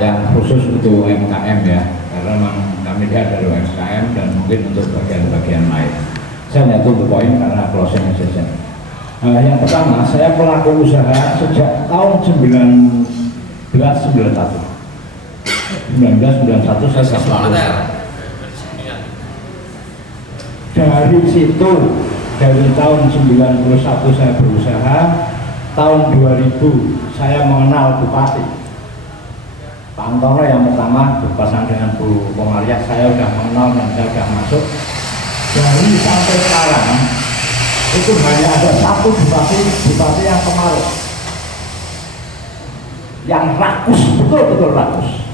yang khusus untuk UMKM ya, karena memang kami lihat dari UMKM dan mungkin untuk bagian-bagian lain. Saya hanya tunggu poin karena closing saja. Yang pertama, saya pelaku usaha sejak tahun 1991 saya sudah pelaku usaha. Dari situ, dari tahun 91 saya berusaha, tahun 2000 saya mengenal Bupati Pak Antono yang pertama berpasangan dengan Bu Komaria. Saya sudah mengenal dan saya sudah masuk. Dari sampai sekarang itu hanya ada satu bupati yang kemaruk, yang rakus, betul-betul rakus.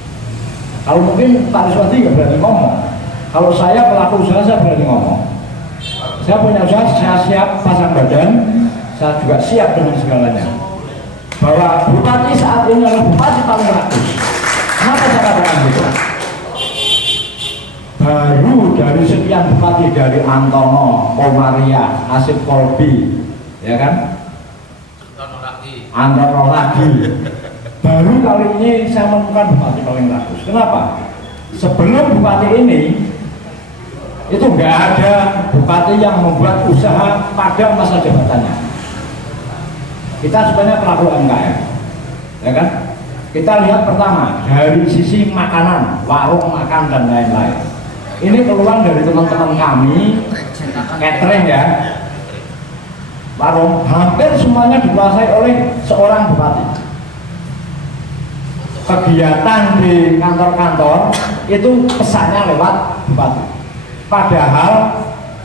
Kalau mungkin Pak Riswati nggak berani ngomong, kalau saya pelaku usaha saya berani ngomong. Saya punya usaha, saya siap pasang badan, saya juga siap dengan segalanya. Bahwa bupati saat ini adalah bupati paling rakus. Kenapa saya katakan gitu? Baru dari sekian bupati, dari Antono, Komaria, Asif Kolbi, ya kan? Antono lagi. Baru kali ini saya menemukan bupati paling rakus. Kenapa? Sebelum bupati ini, itu nggak ada bupati yang membuat usaha pada masa jabatannya. Kita sebenarnya pelaku UMKM, ya kan? Kita lihat pertama dari sisi makanan, warung makan dan lain-lain. Ini keluhan dari teman-teman kami, catering ya, warung hampir semuanya dikuasai oleh seorang bupati. Kegiatan di kantor-kantor itu pesannya lewat bupati. Padahal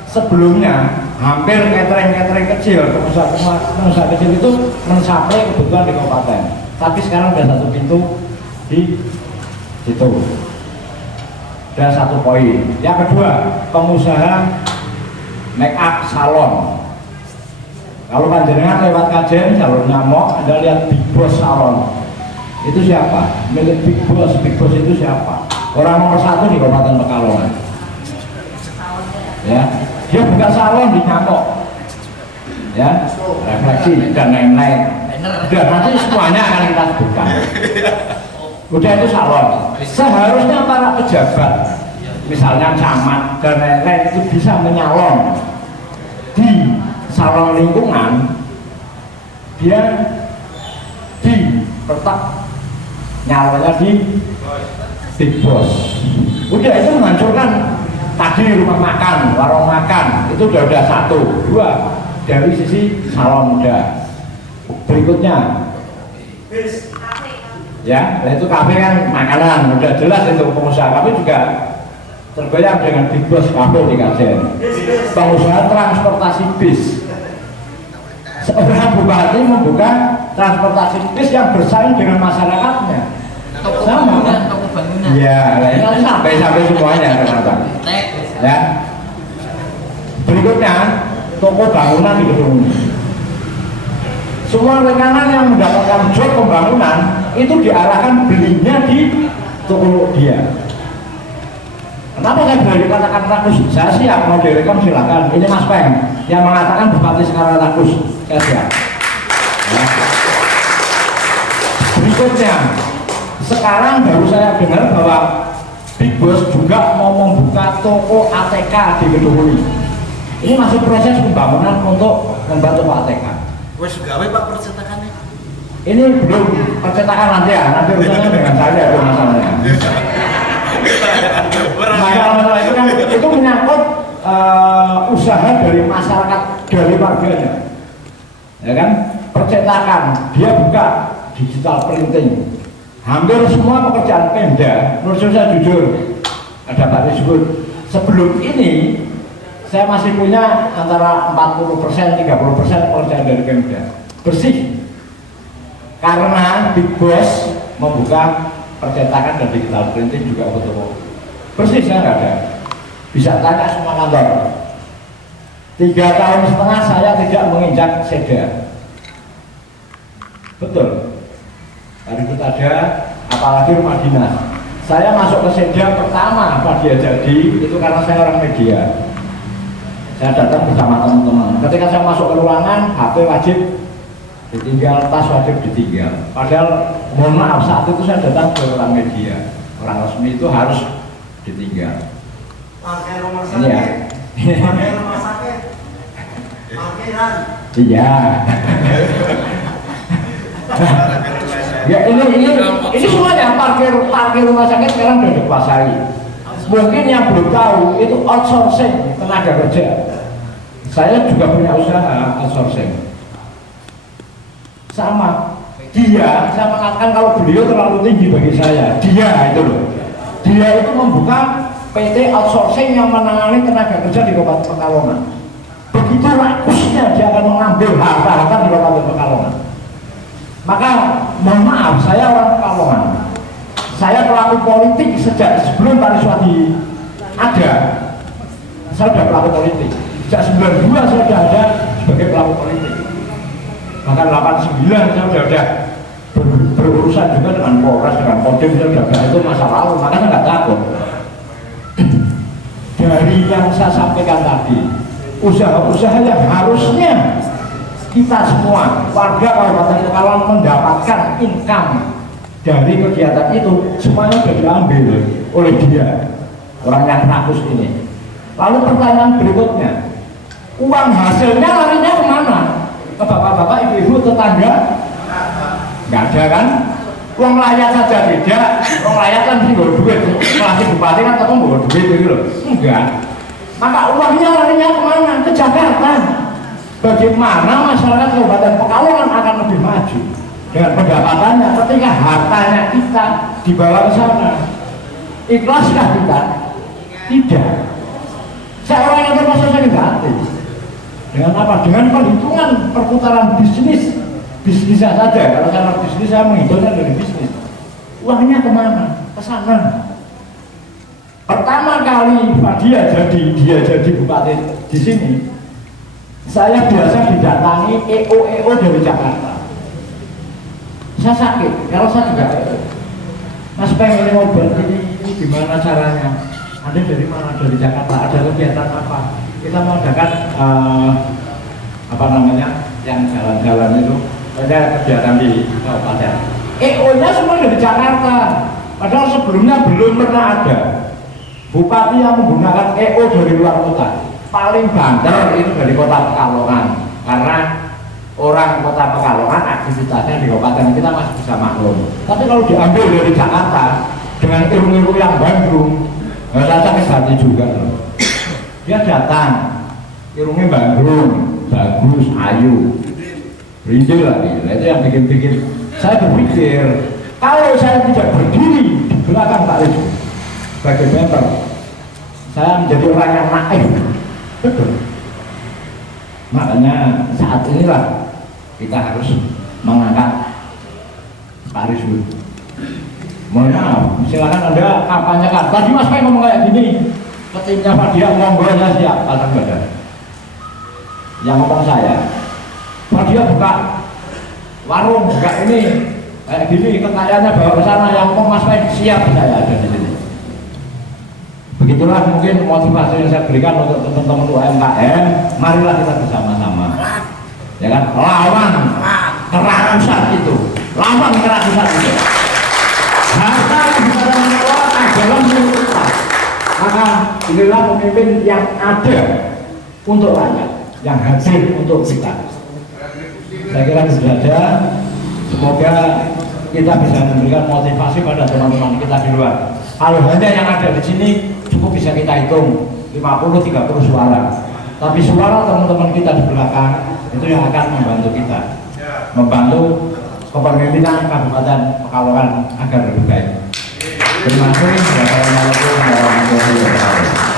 sebelumnya hampir catering kecil, pengusaha kecil itu mencapai kebutuhan di kabupaten. Tapi sekarang sudah satu pintu di situ. Dan satu poin. Yang kedua, pengusaha make up salon. Kalau panjenengan lewat kajian salon nyamuk, Anda lihat Big Boss salon. Itu siapa? Milik Big Boss. Big Boss itu siapa? Orang nomor satu di Kabupaten Pekalongan. Ya, dia buka salon di nyamuk. Ya, refleksi dan lain-lain. Udah nanti semuanya akan kita sebutkan. Udah itu salon. Seharusnya para pejabat, misalnya camat dan lain-lain itu bisa menyalon di salon lingkungan. Dia diletak nyalonnya di Big Boss. Udah itu menghancurkan tadi rumah makan, warung makan. Itu udah satu, dua dari sisi salon udah. Berikutnya ya, itu kafe kan makanan, udah jelas itu pengusaha. Kami juga terbayang dengan Big Boss kafe di Kajen. Pengusaha transportasi bis. Seorang bupati membuka transportasi bis yang bersaing dengan masyarakatnya. Sama kan? Ya, sampai semuanya kenapa? Ya. Berikutnya toko bangunan di gedung ini. Semua rekanan yang mendapatkan job pembangunan itu diarahkan belinya di toko dia. Kenapa saya berani katakan rakus? Saya siap, mau direkam silakan. Ini Mas Peng yang mengatakan bupati sekarang rakus. Saya siap. Ya. Berikutnya, sekarang baru saya dengar bahwa Big Boss juga mau membuka toko ATK di gedung ini. Ini masih proses pembangunan untuk membuat toko ATK. Wes gawe Pak percetakannya. Ini belum percetakan nanti ya, nanti urusannya dengan saya itu masalahnya. Masalah itu kan itu menyangkut usaha dari masyarakat, dari warganya, ya kan? Percetakan, dia buka digital printing. Hampir semua pekerjaan Pemda, menurut saya jujur, ada Pak Rizkut. Sebelum ini saya masih punya antara 40%, 30% pekerjaan dari Pemda bersih, karena Big Boss membuka percetakan dan digital printing juga betul bersih. Saya nggak ada, bisa tanya semua kantor. 3,5 tahun saya tidak menginjak seda, betul. Hari kita ada, apalagi rumah dinas. Saya masuk ke seda pertama apa dia jadi itu karena saya orang media. Saya datang bersama teman-teman. Ketika saya masuk ke ruangan, HP wajib ditinggal tas wajib ditinggal. Padahal mohon maaf saat itu saya datang ke orang media, orang resmi itu harus ditinggal. Pakai rumah Ini ya. sakit, pakai rumah sakit, parkiran. Iya. Ya ini semuanya parkir rumah sakit sekarang sudah dikuasai. Mungkin yang belum tahu itu outsourcing tenaga kerja. Saya juga punya usaha outsourcing. Sama dia, saya mengatakan kalau beliau terlalu tinggi bagi saya. Dia itu loh. Dia itu membuka PT outsourcing yang menangani tenaga kerja di Kabupaten Pekalongan. Begitu rakusnya dia akan mengambil harta-harta di Kabupaten Pekalongan. Maka mohon maaf, saya orang Pekalongan. Saya pelaku politik sejak sebelum Pak Riswadi ada. Saya sudah pelaku politik. Sejak 92 saya sudah ada sebagai pelaku politik. Bahkan 89 saya sudah ada berurusan juga dengan Polres, dengan Kodim, saya sudah itu masa lalu. Maka saya nggak takut. Dari yang saya sampaikan tadi, usaha-usaha yang harusnya kita semua warga Kabupaten Pekalongan mendapatkan income dari kegiatan itu, semuanya sudah diambil oleh dia, orang yang rakus ini. Lalu pertanyaan berikutnya, uang hasilnya larinya kemana? Ke bapak-bapak, ibu-ibu, tetangga? Nggak ada kan? Uang rakyat saja tidak, uang rakyat kan sih bawa duit, kelas bupati kan ketemu bawa duit gitu loh. Enggak. Maka uangnya larinya kemana? Ke Jakarta. Bagaimana masyarakat Kabupaten Pekalongan akan lebih maju dengan pendapatannya ketika hartanya kita dibawa ke sana? Ikhlaskah kita? Tidak. Saya orang yang termasuk sakit hati. Dengan apa? Dengan perhitungan perputaran bisnisnya saja. Kalau saya bisnis, saya menghitungnya dari bisnis. Uangnya kemana? Ke sana. Pertama kali Pak dia jadi bupati di sini, saya biasa didatangi EO dari Jakarta. Saya sakit, kalau saya juga Mas pengen mau buat ini gimana caranya? Anda dari mana? Dari Jakarta. Ada kegiatan apa? Kita mau adakan apa namanya, yang jalan-jalan itu. Ada kegiatan di kabupaten. EO-nya semua dari Jakarta. Padahal sebelumnya belum pernah ada bupati yang menggunakan EO dari luar kota. Paling banter itu dari kota Pekalongan, karena orang kota Pekalongan aktivitasnya di kabupaten kita masih bisa maklum. Tapi kalau diambil dari Jakarta dengan ilmu-ilmu yang bandung, saya sakit hati juga loh. Dia datang, ilmunya bandung, bagus, ayu, rindu lagi. Nah, itu yang bikin saya berpikir, kalau saya tidak berdiri di belakang Pak Rizky sebagai member, saya menjadi orang yang naif. Betul. Makanya saat inilah kita harus mengangkat Pak Rizky. Mohon maaf, silakan Anda kampanyekan. Tadi Mas Pai ngomong kayak gini, ketimnya Pak Dia ngomong saya siap, pasang badan. Yang ngomong saya, Pak Dia buka warung, buka ini kayak gini, kekayaannya bawa ke sana. Yang ngomong Mas Pai siap, saya ada di sini. Begitulah mungkin motivasi yang saya berikan untuk teman-teman UMKM. Marilah kita bersama-sama, ya kan, lawan kerakusan itu, lawan kerakusan itu. Harta yang bisa mengelola adalah milik kita. Maka inilah pemimpin yang ada untuk rakyat, yang hadir untuk kita. Saya kira itu saja. Semoga kita bisa memberikan motivasi pada teman-teman kita di luar. Kalau hanya yang ada di sini cukup bisa kita hitung 50-30 suara. Tapi suara teman-teman kita di belakang itu yang akan membantu kita, membantu kepemimpinan Kabupaten Pekalongan agar lebih baik. Terima kasih. Wassalamualaikum warahmatullahi wabarakatuh.